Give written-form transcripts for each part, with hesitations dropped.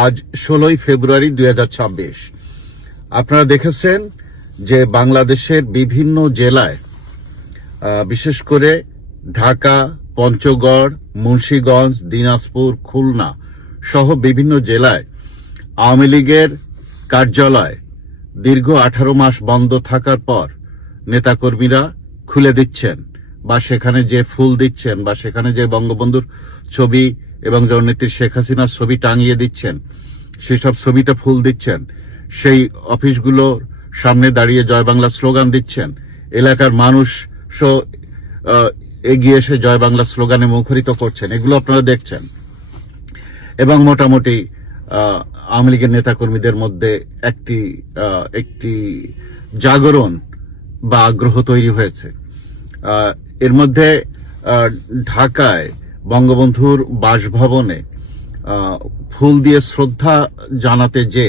আজ 16 ফেব্রুয়ারি 2026। আপনারা দেখেছেন যে বাংলাদেশের বিভিন্ন জেলায় বিশেষ করে ঢাকা, পঞ্চগড়, মুন্সিগঞ্জ, দিনাজপুর, খুলনা সহ বিভিন্ন জেলায় আওয়ামী লীগের কার্যালয় দীর্ঘ 18 মাস বন্ধ থাকার পর নেতাকর্মীরা খুলে দিচ্ছেন বা সেখানে যে ফুল দিচ্ছেন বা সেখানে যে বঙ্গবন্ধুর ছবি এবং জননেত্রী শেখ হাসিনার ছবি টাঙিয়ে দিচ্ছেন, সেসব ছবিতে ফুল দিচ্ছেন, সেই অফিসগুলোর সামনে দাঁড়িয়ে জয় বাংলা স্লোগান দিচ্ছেন, এলাকার মানুষ এগিয়ে এসে জয় বাংলা স্লোগানে মুখরিত করছেন, এগুলো আপনারা দেখছেন। এবং মোটামুটি আওয়ামী লীগের নেতাকর্মীদের মধ্যে একটি জাগরণ বা আগ্রহ তৈরি হয়েছে। এর মধ্যে ঢাকায় বঙ্গবন্ধুর বাসভবনে ফুল দিয়ে শ্রদ্ধা জানাতে যে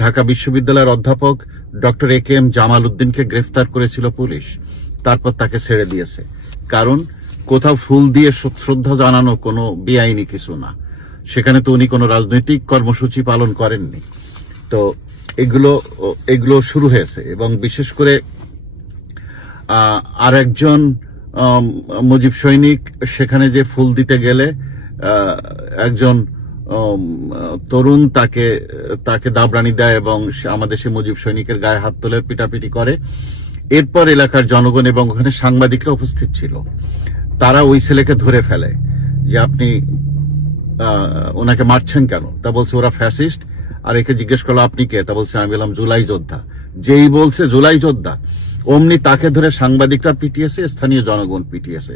ঢাকা বিশ্ববিদ্যালয়ের অধ্যাপক ডক্টর এ.কে.এম. জামাল উদ্দিনকে গ্রেফতার করেছিল পুলিশ, তারপর তাকে ছেড়ে দিয়েছে। কারণ কোথাও ফুল দিয়ে শ্রদ্ধা জানানো কোনো বেআইনি কিছু না, সেখানে তো উনি কোনো রাজনৈতিক কর্মসূচি পালন করেননি। তো এগুলো শুরু হয়েছে। এবং বিশেষ করে আর একজন মুজিব সৈনিক সেখানে যে ফুল দিতে গেলে একজন তরুণ তাকে দাবরানি দেয় এবং আমাদের সে মুজিব সৈনিকের গায়ে হাত তোলে, পিটাপিটি করে। এরপর এলাকার জনগণ এবং ওখানে সাংবাদিকরা উপস্থিত ছিল, তারা ওই ছেলেকে ধরে ফেলে যে আপনি ওনাকে মারছেন কেন? তা বলছে ওরা ফ্যাসিস্ট। আর একে জিজ্ঞেস করলো আপনি কে? তা বলছে আমি বললাম জুলাই যোদ্ধা। যেই বলছে জুলাই যোদ্ধা, অমনি তাকে ধরে সাংবাদিকরা পিটিয়েছে, স্থানীয় জনগণ পিটিয়েছে।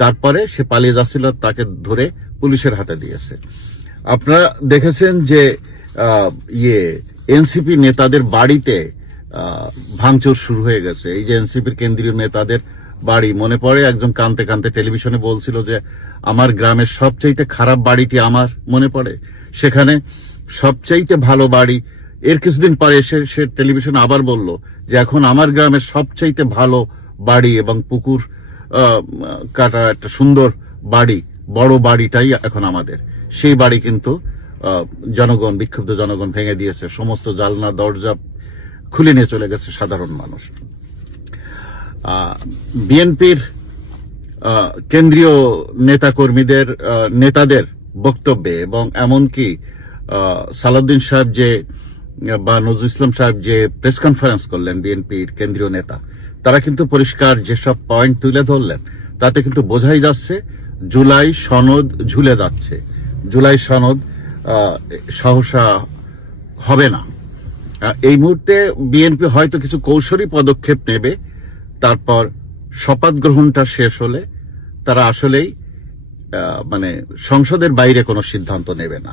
তারপরে সে পালিয়ে যাচ্ছিল, তাকে ধরে পুলিশের হাতে দিয়েছে। আপনারা দেখেছেন যে এনসিপি নেতাদের বাড়িতে ভাঙচুর শুরু হয়ে গেছে। এই যে এনসিপির কেন্দ্রীয় নেতাদের বাড়ি, মনে পড়ে একজন কাঁদতে কাঁদতে টেলিভিশনে বলছিল যে আমার গ্রামের সবচাইতে খারাপ বাড়িটি আমার, মনে পড়ে? সেখানে সবচাইতে ভালো বাড়ি। এর কিছুদিন পরে সে টেলিভিশনে আবার বলল যে এখন আমার গ্রামের সবচাইতে ভালো বাড়ি এবং পুকুর কাটা একটা সুন্দর বাড়ি, বড় বাড়িটাই এখন আমাদের। সেই বাড়ি কিন্তু বিক্ষুব্ধ জনগণ ভেঙে দিয়েছে, সমস্ত জানলা দরজা খুলে নিয়ে চলে গেছে সাধারণ মানুষ। বিএনপির কেন্দ্রীয় নেতাদের বক্তব্যে এবং এমনকি সালাউদ্দিন সাহেব বা নজরুল ইসলাম সাহেব যে প্রেস কনফারেন্স করলেন, বিএনপির কেন্দ্রীয় নেতা, তারা কিন্তু পরিষ্কার যেসব পয়েন্ট তুলে ধরলেন তাতে কিন্তু বোঝাই যাচ্ছে জুলাই সনদ ঝুলে যাচ্ছে। জুলাই সনদ সহসা হবে না। এই মুহূর্তে বিএনপি হয়তো কিছু কৌশলী পদক্ষেপ নেবে, তারপর শপথ গ্রহণটা শেষ হলে তারা আসলেই সংসদের বাইরে কোনো সিদ্ধান্ত নেবে না।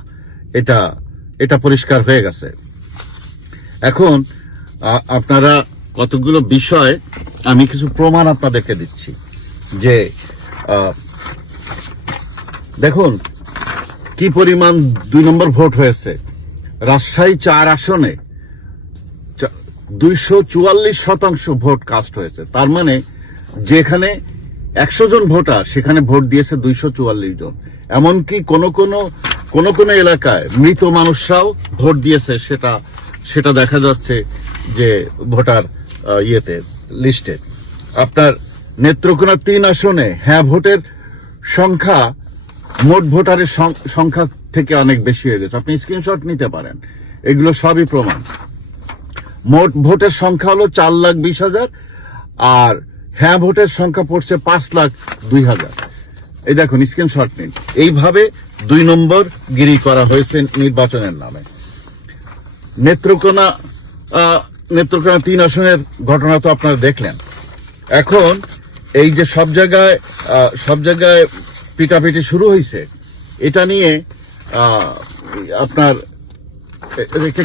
এটা পরিষ্কার হয়ে গেছে। এখন আপনারা কতগুলো বিষয়, আমি কিছু প্রমাণ আপনাদেরকে দিচ্ছি যে দেখুন কি পরিমাণ 2 নম্বর ভোট হয়েছে। রাজশাহী 4 আসনে 244% ভোট কাস্ট হয়েছে। তার মানে যেখানে 100 জন ভোটার, সেখানে ভোট দিয়েছে 244 জন। এমনকি কোন কোন এলাকায় মৃত মানুষরাও ভোট দিয়েছে, সেটা দেখা যাচ্ছে যে ভোটার লিস্টে। আপনার নেত্রকোনা 3 আসনে হ্যাঁ ভোটের সংখ্যা মোট ভোটারের সংখ্যা থেকে অনেক বেশি হয়ে গেছে। আপনি স্ক্রিনশট নিতে পারেন, এগুলো সবই প্রমাণ। মোট ভোটের সংখ্যা হলো 4,20,000 আর হ্যাঁ ভোটের সংখ্যা পড়ছে 5,02,000। এই দেখুন, স্ক্রিনশট নিন। এইভাবে 2 নম্বর গিরি করা হয়েছে নির্বাচনের নামে। নেত্রকোনা 3 আসনের ঘটনা তো আপনারা দেখলেন। এখন এই যে সব জায়গায় পিটাপিটি শুরু হয়েছে, এটা নিয়ে আপনার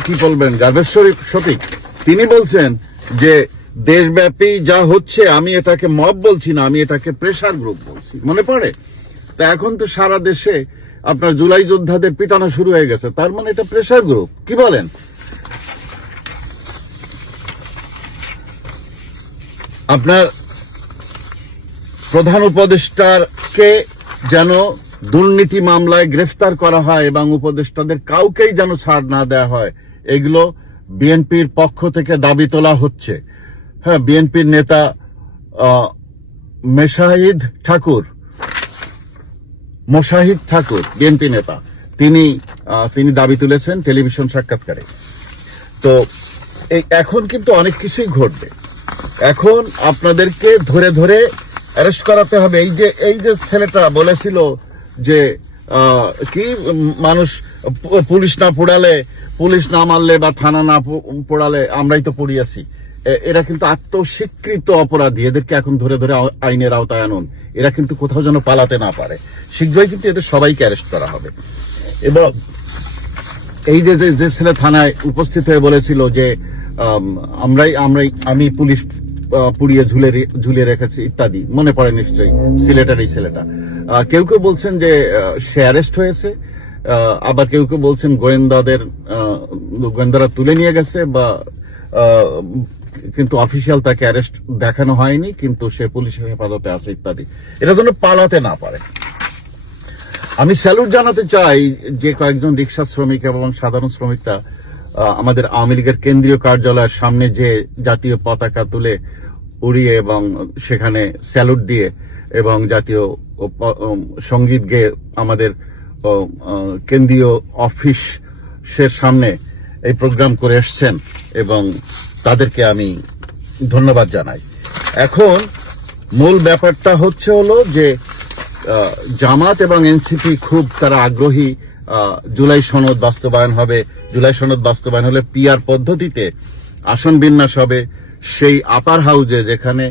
কি বলবেন, গার্বেজ শফিক তিনি বলছেন যে দেশব্যাপী যা হচ্ছে আমি এটাকে মব বলছি না, আমি এটাকে প্রেসার গ্রুপ বলছি। মনে পড়ে? তা এখন তো সারা দেশে আপনার জুলাই যোদ্ধাদের পিটানো শুরু হয়ে গেছে, তার মানে এটা প্রেসার গ্রুপ। কি বলেন? আপনার প্রধান উপদেষ্টাকে যেন দুর্নীতি মামলায় গ্রেফতার করা হয় এবং উপদেষ্টাদের কাউকেই যেন ছাড় না দেওয়া হয়, এগুলো বিএনপির পক্ষ থেকে দাবি তোলা হচ্ছে। হ্যাঁ, বিএনপির নেতা মোশাহিদ ঠাকুর বিএনপি নেতা, তিনি দাবি তুলেছেন টেলিভিশন সাক্ষাৎকারে। তো এখন কিন্তু অনেক কিছুই ঘটবে। এখন আপনাদেরকে ধরে ধরে অ্যারেস্ট করাতে হবে। এই যে ছেলেটা বলেছিল যে কি মানুষ পুলিশ না মারলে বা থানা না পোড়ালে আমরাই তো পড়িয়াছি, এরা কিন্তু আত্মস্বীকৃত অপরাধী। এদেরকে এখন ধরে ধরে আইনের আওতায় আনুন, এরা কিন্তু কোথাও যেন পালাতে না পারে। শীঘ্রই কিন্তু এদের সবাইকে অ্যারেস্ট করা হবে। এবং এই যে ছেলে থানায় উপস্থিত হয়ে বলেছিল যে আমি পুলিশ পুড়িয়ে ঝুলিয়ে রেখেছি ইত্যাদি, মনে পড়ে নিশ্চয়ই সিলেটের এই ছেলেটা। কেউ কেউ বলছেন যে সে অ্যারেস্ট হয়েছে, আবার কেউ কেউ বলছেন গোয়েন্দারা তুলে নিয়ে গেছে, বা কিন্তু অফিসিয়াল তাকে অ্যারেস্ট দেখানো হয়নি, কিন্তু সে পুলিশের হেফাজতে আছে ইত্যাদি। এটা যেন পালাতে না পারে। আমি স্যালুট জানাতে চাই যে কয়েকজন রিক্সা শ্রমিক এবং সাধারণ শ্রমিকরা আমাদের আওয়ামী লীগের কেন্দ্রীয় কার্যালয়ের সামনে যে জাতীয় পতাকা তুলে উড়িয়ে এবং সেখানে স্যালুট দিয়ে এবং জাতীয় সঙ্গীত গেয়ে আমাদের কেন্দ্রীয় অফিসের সামনে এই প্রোগ্রাম করে এসছেন, এবং তাদেরকে আমি ধন্যবাদ জানাই। এখন মূল ব্যাপারটা হলো যে জামাত এবং এনসিপি খুব তারা আগ্রহী জুলাই সনদ বাস্তবায়ন হবে। জুলাই সনদ বাস্তবায়ন হলে পিআর পদ্ধতিতে আসন বিন্যাস হবে। সেই আপার হাউজে, যেখানে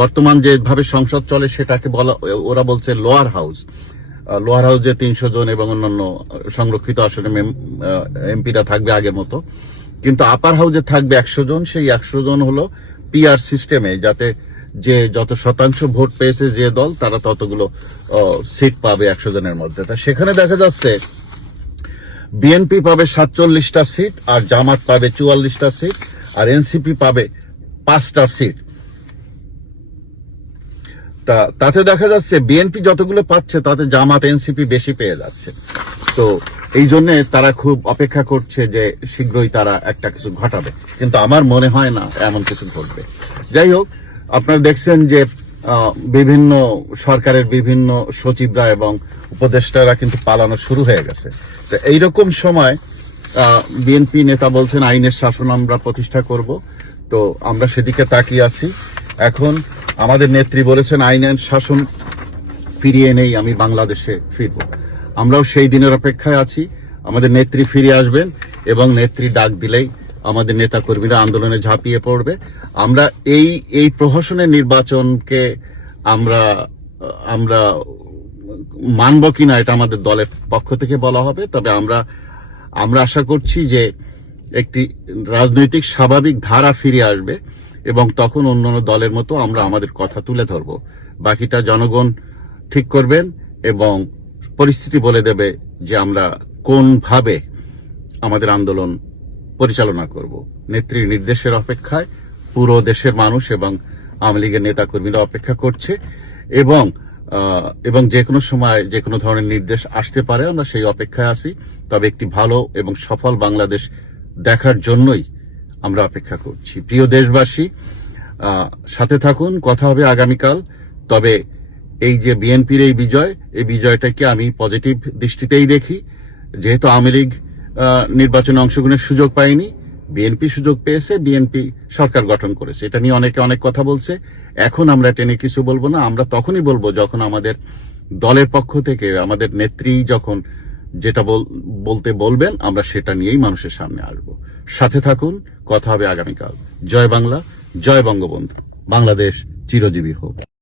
বর্তমান যেভাবে সংসদ চলে সেটাকে ওরা বলছে লোয়ার হাউসে 300 জন এবং অন্যান্য সংরক্ষিত আসনে এমপিরা থাকবে আগের মতো, কিন্তু আপার হাউজে থাকবে 100 জন। সেই 100 জন হলো পিআর সিস্টেমে, যাতে যে যত শতাংশ ভোট পেয়েছে যে দল তারা ততগুলো সিট পাবে 100 জনের মধ্যে। তা সেখানে দেখা যাচ্ছে বিএনপি পাবে 47টা সিট, আর জামাত পাবে 44টা সিট, আর এনসিপি পাবে 5টা সিট। তাতে দেখা যাচ্ছে বিএনপি যতগুলো পাচ্ছে তাতে জামাত এনসিপি বেশি পেয়ে যাচ্ছে। তো এই জন্য তারা খুব অপেক্ষা করছে যে শীঘ্রই তারা একটা কিছু ঘটাবে, কিন্তু আমার মনে হয় না এমন কিছু ঘটবে। যাই হোক, আপনারা দেখছেন যে বিভিন্ন সরকারের বিভিন্ন সচিবরা এবং উপদেষ্টারা কিন্তু পালানো শুরু হয়ে গেছে। তো এইরকম সময় বিএনপি নেতা বলছেন আইনের শাসন আমরা প্রতিষ্ঠা করব। তো আমরা সেদিকে তাকিয়ে আছি। এখন আমাদের নেত্রী বলেছেন আইনের শাসন ফিরিয়ে নেই, আমি বাংলাদেশে ফিরব। আমরাও সেই দিনের অপেক্ষায় আছি। আমাদের নেত্রী ফিরে আসবেন এবং নেত্রী ডাক দিলেই আমাদের নেতা কর্মীরা আন্দোলনে ঝাঁপিয়ে পড়বে। আমরা এই প্রহসনের নির্বাচনকে আমরা মানব কিনা এটা আমাদের দলের পক্ষ থেকে বলা হবে। তবে আমরা আশা করছি যে একটি রাজনৈতিক স্বাভাবিক ধারা ফিরে আসবে এবং তখন অন্যান্য দলের মতো আমরা আমাদের কথা তুলে ধরব। বাকিটা জনগণ ঠিক করবেন এবং পরিস্থিতি বলে দেবে যে আমরা কোনভাবে আমাদের আন্দোলন পরিচালনা করব। নেত্রীর নির্দেশের অপেক্ষায় পুরো দেশের মানুষ এবং আওয়ামী লীগের নেতা কর্মীরা অপেক্ষা করছে, এবং যে কোনো সময় যে কোনো ধরনের নির্দেশ আসতে পারে। আমরা সেই অপেক্ষায় আছি। তবে একটি ভালো এবং সফল বাংলাদেশ দেখার জন্যই আমরা অপেক্ষা করছি। প্রিয় দেশবাসী, সাথে থাকুন, কথা হবে আগামীকাল। তবে এই যে বিএনপির এই বিজয়টাকে আমি পজিটিভ দৃষ্টিতেই দেখি। যেহেতু আওয়ামী লীগ নির্বাচনে অংশগ্রহণের সুযোগ পায়নি, বিএনপি সুযোগ পেয়েছে, বিএনপি সরকার গঠন করেছে। এটা নিয়ে অনেকে অনেক কথা বলছে। এখন আমরা টেনে কিছু বলবো না। আমরা তখনই বলবো যখন আমাদের দলের পক্ষ থেকে আমাদের নেত্রী যখন যেটা বলতে বলবেন, আমরা সেটা নিয়েই মানুষের সামনে আসবো। সাথে থাকুন, কথা হবে আগামীকাল। জয় বাংলা, জয় বঙ্গবন্ধু। বাংলাদেশ চিরজীবী হোক।